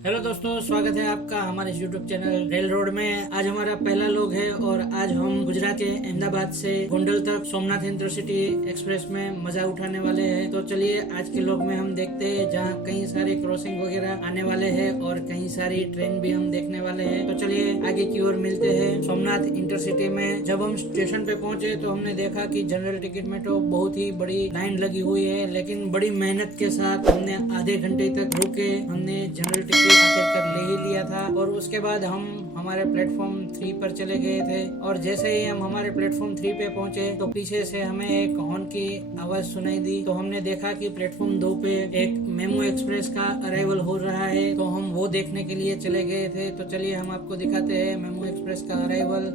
Hello दोस्तों, स्वागत है आपका हमारे YouTube चैनल रेल रोड में। आज हमारा पहला लोग है और आज हम गुजरात के अहमदाबाद से गोंडल तक सोमनाथ इंटरसिटी एक्सप्रेस में मजा उठाने वाले हैं। तो चलिए आज के लोग में हम देखते हैं, जहाँ कई सारे क्रॉसिंग वगैरह आने वाले हैं और कई सारी ट्रेन भी हम देखने वाले हैं। तो चलिए आगे की ओर मिलते हैं। सोमनाथ इंटरसिटी में जब हम स्टेशन पे पहुंचे तो हमने देखा कि जनरल टिकट में तो बहुत ही बड़ी लाइन लगी हुई है, लेकिन बड़ी मेहनत के साथ हमने आधे घंटे तक रुके, हमने जनरल टिकट आखिरकार ले ही लिया था। और उसके बाद हम हमारे प्लेटफॉर्म 3 पर चले गए थे और जैसे ही हम हमारे प्लेटफॉर्म 3 पे पहुंचे तो पीछे से हमें एक हॉर्न की आवाज सुनाई दी। तो हमने देखा कि प्लेटफॉर्म 2 पे एक मेमू एक्सप्रेस का अराइवल हो रहा है, तो हम वो देखने के लिए चले गए थे। तो चलिए हम आपको दिखाते हैं मेमू एक्सप्रेस का अराइवल।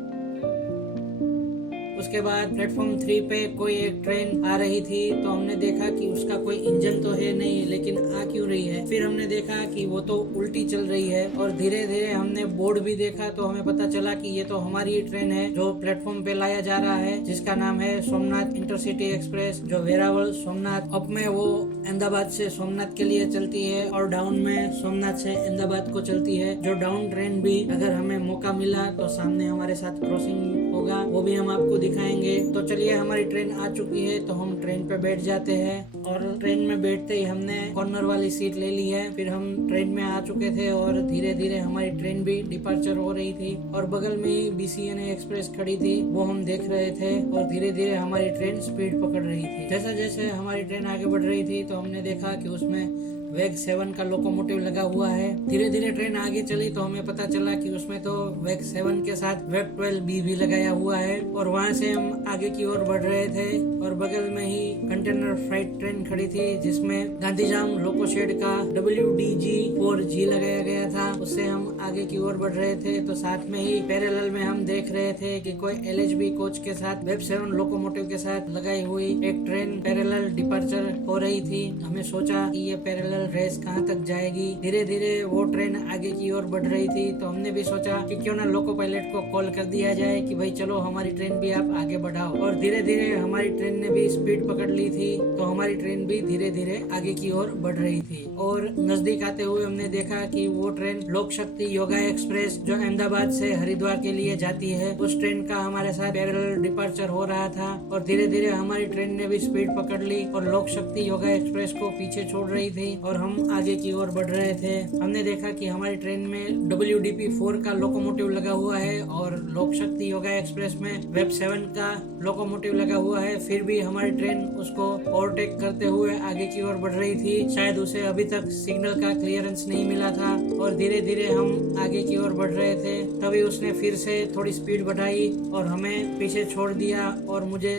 उसके बाद प्लेटफॉर्म 3 पे कोई एक ट्रेन आ रही थी, तो हमने देखा कि उसका कोई इंजन तो है नहीं, लेकिन आ क्यों रही है। फिर हमने देखा कि वो तो उल्टी चल रही है और धीरे धीरे हमने बोर्ड भी देखा तो हमें पता चला कि ये तो हमारी ही ट्रेन है जो प्लेटफॉर्म पे लाया जा रहा है, जिसका नाम है सोमनाथ इंटरसिटी एक्सप्रेस, जो वेरावल सोमनाथ अप में वो अहमदाबाद से सोमनाथ के लिए चलती है और डाउन में सोमनाथ से अहमदाबाद को चलती है। जो डाउन ट्रेन भी अगर हमें मौका मिला तो सामने हमारे साथ क्रॉसिंग होगा, वो भी हम आपको दिखाएंगे। तो चलिए हमारी ट्रेन आ चुकी है, तो हम ट्रेन पे बैठ जाते हैं और ट्रेन में बैठते ही हमने कॉर्नर वाली सीट ले ली है। फिर हम ट्रेन में आ चुके थे और धीरे धीरे हमारी ट्रेन भी डिपार्चर हो रही थी और बगल में ही BCNA एक्सप्रेस खड़ी थी, वो हम देख रहे थे और धीरे धीरे हमारी ट्रेन स्पीड पकड़ रही थी। जैसे जैसे हमारी ट्रेन आगे बढ़ रही थी तो हमने देखा कि उसमें वेग 7 का लोकोमोटिव लगा हुआ है। धीरे धीरे ट्रेन आगे चली तो हमें पता चला कि उसमें तो वेग 7 के साथ वेग 12B भी लगाया हुआ है। और वहां से हम आगे की ओर बढ़ रहे थे और बगल में ही कंटेनर फ्राइट ट्रेन खड़ी थी, जिसमें गांधीधाम लोको शेड का WDG-4G लगाया गया था। उससे हम आगे की ओर बढ़ रहे थे तो साथ में ही पैरेलल में हम देख रहे थे कि कोई LHB कोच के साथ वेब 7 लोकोमोटिव के साथ लगाई हुई एक ट्रेन पैरेलल डिपार्चर हो रही थी। हमें सोचा कि ये पैरेलल रेस कहाँ तक जाएगी। धीरे धीरे वो ट्रेन आगे की ओर बढ़ रही थी, तो हमने भी सोचा कि क्यों ना लोको पायलट को कॉल कर दिया जाए कि भाई चलो हमारी ट्रेन भी आप आगे बढ़ाओ। और धीरे धीरे हमारी ट्रेन ने भी स्पीड पकड़ ली थी, तो हमारी ट्रेन भी धीरे धीरे आगे की ओर बढ़ रही थी। और नजदीक आते हुए हमने देखा कि वो ट्रेन लोक शक्ति योगा एक्सप्रेस जो अहमदाबाद से हरिद्वार के लिए जाती है, उस ट्रेन का हमारे साथ पैरेलल डिपार्चर हो रहा था। और धीरे धीरे हमारी ट्रेन ने भी स्पीड पकड़ ली और लोक शक्ति योगा एक्सप्रेस को पीछे छोड़ रही थी और हम आगे की ओर बढ़ रहे थे। हमने देखा कि हमारी ट्रेन में WDP-4 का लोकोमोटिव लगा हुआ है और लोक शक्ति योगा एक्सप्रेस में वेब 7 का लोकोमोटिव लगा हुआ है। फिर भी हमारी ट्रेन उसको ओवरटेक करते हुए आगे की ओर बढ़ रही थी। शायद उसे अभी तक सिग्नल का क्लियरेंस नहीं मिला था और धीरे धीरे हम आगे की ओर बढ़ रहे थे। तभी उसने फिर से थोड़ी स्पीड बढ़ाई और हमें पीछे छोड़ दिया और मुझे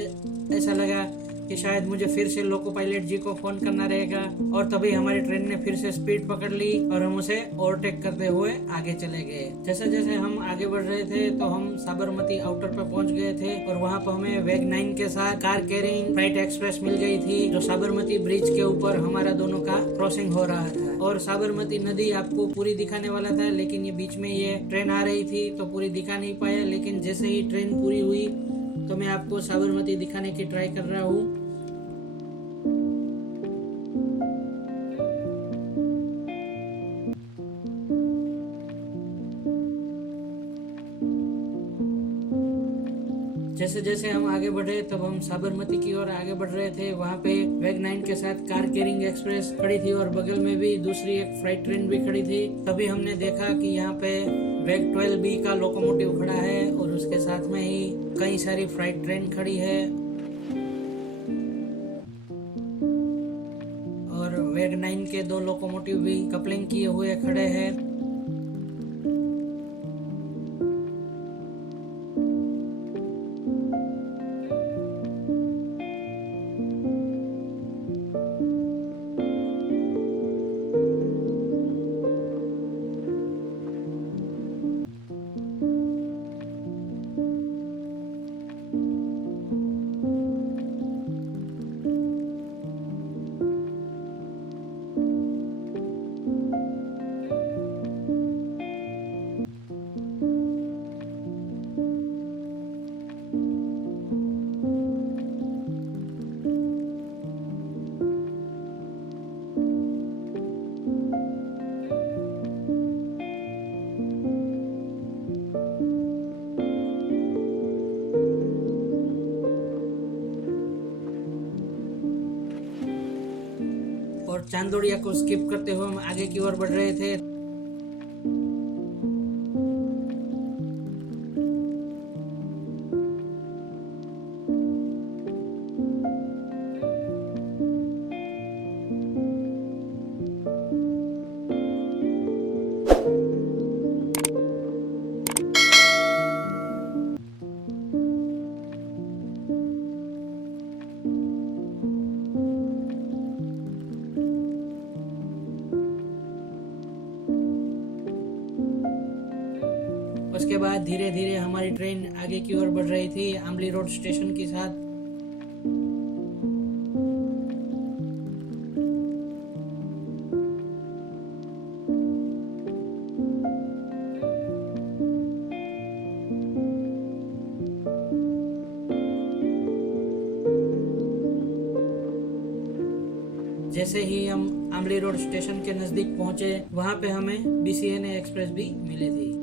ऐसा लगा कि शायद मुझे फिर से लोको पायलट जी को फोन करना रहेगा। और तभी हमारी ट्रेन ने फिर से स्पीड पकड़ ली और हम उसे ओवरटेक करते हुए आगे चले गए। जैसे जैसे हम आगे बढ़ रहे थे तो हम साबरमती आउटर पे पहुंच गए थे और वहां पर हमें वेग 9 के साथ कार कैरिंग फ्राइट एक्सप्रेस मिल गई थी, जो साबरमती ब्रिज के ऊपर हमारा दोनों का क्रॉसिंग हो रहा था। और साबरमती नदी आपको पूरी दिखाने वाला था, लेकिन ये बीच में ये ट्रेन आ रही थी तो पूरी दिखा नहीं पाया। लेकिन जैसे ही ट्रेन पूरी हुई तो मैं आपको साबरमती दिखाने की ट्राई कर रहा हूँ। जैसे जैसे हम आगे बढ़े तब हम साबरमती की ओर आगे बढ़ रहे थे। वहाँ पे वेग 9 के साथ कार कैरिंग एक्सप्रेस खड़ी थी और बगल में भी दूसरी एक फ्राइट ट्रेन भी खड़ी थी। तभी हमने देखा कि यहाँ पे वेग 12B का लोकोमोटिव खड़ा है और उसके साथ में ही कई सारी फ्राइट ट्रेन खड़ी है और वेग 9 के 2 लोकोमोटिव भी कपलिंग किए हुए खड़े हैं। और चांदोड़िया को स्किप करते हुए हम आगे की ओर बढ़ रहे थे। उसके बाद धीरे धीरे हमारी ट्रेन आगे की ओर बढ़ रही थी आमली रोड स्टेशन के साथ। जैसे ही हम आमली रोड स्टेशन के नजदीक पहुंचे, वहां पे हमें BCNA एक्सप्रेस भी मिली थी।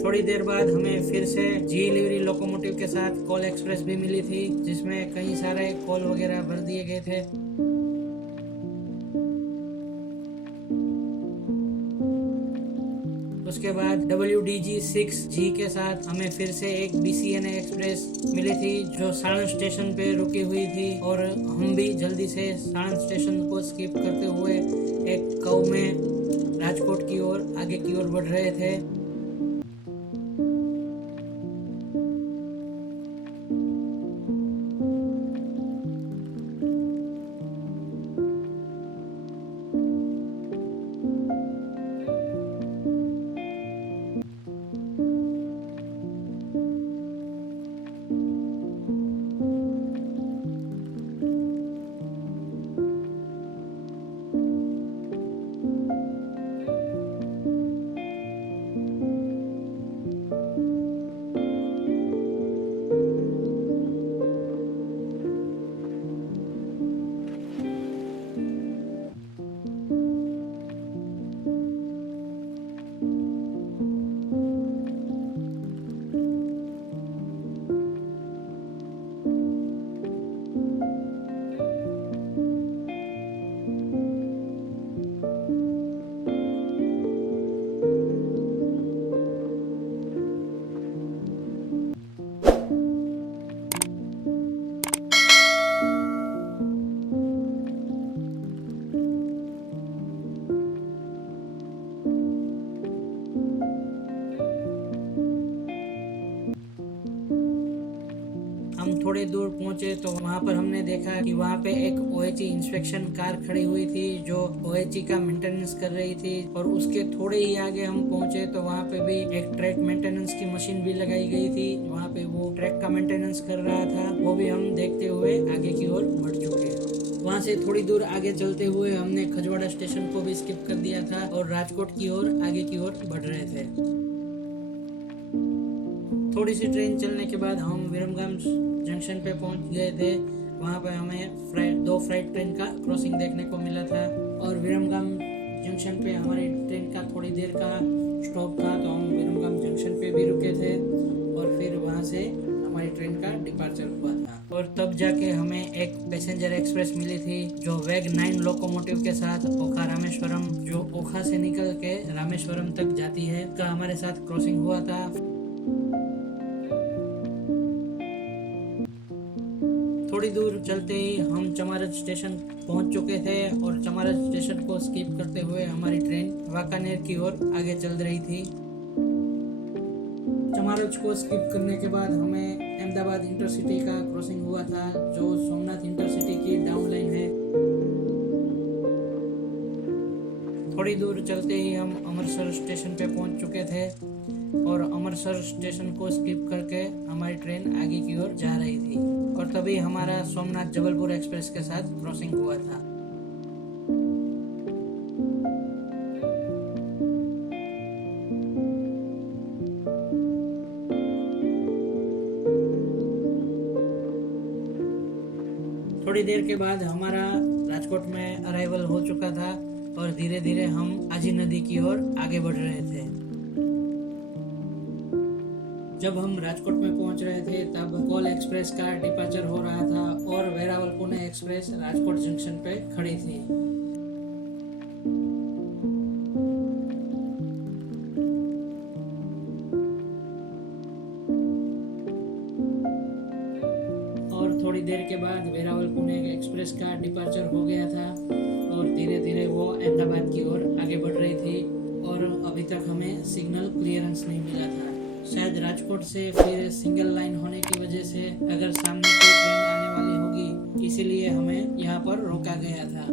थोड़ी देर बाद हमें फिर से जी लिवरी लोकोमोटिव के साथ कोल एक्सप्रेस भी मिली थी, जिसमें कई सारे कोल वगैरह भर दिए गए थे। उसके बाद WDG-6G के साथ हमें फिर से एक BCNA एक्सप्रेस मिली थी, जो सारण स्टेशन पे रुकी हुई थी, और हम भी जल्दी से सारण स्टेशन को स्किप करते हुए एक कव में राजकोट की ओर आगे की ओर बढ़ रहे थे। हम थोड़े दूर पहुंचे तो वहां पर हमने देखा कि वहां पे एक OHE इंस्पेक्शन कार खड़ी हुई थी, जो OHE का मेंटेनेंस कर रही थी। और उसके थोड़े ही आगे हम पहुंचे तो वहां पे भी एक ट्रैक मेंटेनेंस की मशीन भी लगाई गई थी। वहां पे वो ट्रैक का मेंटेनेंस कर रहा था, वो भी हम देखते हुए आगे की ओर बढ़ चुके। वहां से थोड़ी दूर आगे चलते हुए हमने खजवाड़ा स्टेशन को भी स्किप कर दिया था और राजकोट की ओर आगे की ओर बढ़ रहे थे। थोड़ी सी ट्रेन चलने के बाद हम विरमगाम जंक्शन पे पहुंच गए थे। वहां पे हमें दो फ्राइट ट्रेन का क्रॉसिंग देखने को मिला था और विरमगाम जंक्शन पे हमारी ट्रेन का थोड़ी देर का स्टॉप था, तो हम विरमगाम जंक्शन पे भी रुके थे और फिर वहां से हमारी ट्रेन का डिपार्चर हुआ था। और तब जाके हमें एक पैसेंजर एक्सप्रेस मिली थी, जो वेग 9 लोकोमोटिव के साथ ओखा रामेश्वरम, जो ओखा से निकल के रामेश्वरम तक जाती है, का हमारे साथ क्रॉसिंग हुआ था। थोड़ी दूर चलते ही हम चमारत स्टेशन पहुंच चुके थे और चमारत स्टेशन को स्किप करते हुए हमारी ट्रेन वाकानेर की ओर आगे चल रही थी। समारोह को स्किप करने के बाद हमें अहमदाबाद इंटरसिटी का क्रॉसिंग हुआ था, जो सोमनाथ इंटरसिटी की डाउन लाइन है। थोड़ी दूर चलते ही हम अमृतसर स्टेशन पे पहुंच चुके थे और अमृतसर स्टेशन को स्किप करके हमारी ट्रेन आगे की ओर जा रही थी और तभी हमारा सोमनाथ जबलपुर एक्सप्रेस के साथ क्रॉसिंग हुआ था। थोड़ी देर के बाद हमारा राजकोट में अराइवल हो चुका था और धीरे धीरे हम आजी नदी की ओर आगे बढ़ रहे थे। जब हम राजकोट में पहुंच रहे थे तब कोल एक्सप्रेस का डिपार्चर हो रहा था और वेरावल पुणे एक्सप्रेस राजकोट जंक्शन पे खड़ी थी। और थोड़ी देर के बाद वेरावल पुणे एक्सप्रेस का डिपार्चर हो गया था और धीरे धीरे वो अहमदाबाद की ओर आगे बढ़ रही थी और अभी तक हमें सिग्नल क्लियरेंस नहीं मिला था। शायद राजकोट से फिर सिंगल लाइन होने की वजह से अगर सामने कोई ट्रेन आने वाली होगी, इसीलिए हमें यहाँ पर रोका गया था।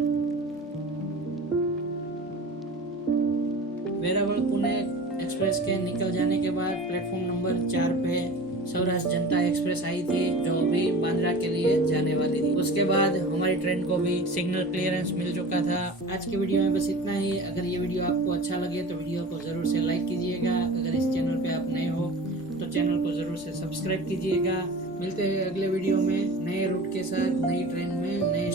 वेरावल पुणे एक्सप्रेस के निकल जाने के बाद प्लेटफॉर्म नंबर 4 पे सौराष्ट्र जनता एक्सप्रेस आई थी, जो अभी बांद्रा के लिए जाने वाली थी। उसके बाद हमारी ट्रेन को भी सिग्नल क्लियरेंस मिल चुका था। आज की वीडियो में बस इतना ही। अगर ये वीडियो आपको अच्छा लगे तो वीडियो को जरूर से लाइक कीजिएगा। अगर इस चैनल पे आप नए हो तो चैनल को जरूर से सब्सक्राइब कीजिएगा। मिलते हैं अगले वीडियो में नए रूट के साथ, नई ट्रेन में, नए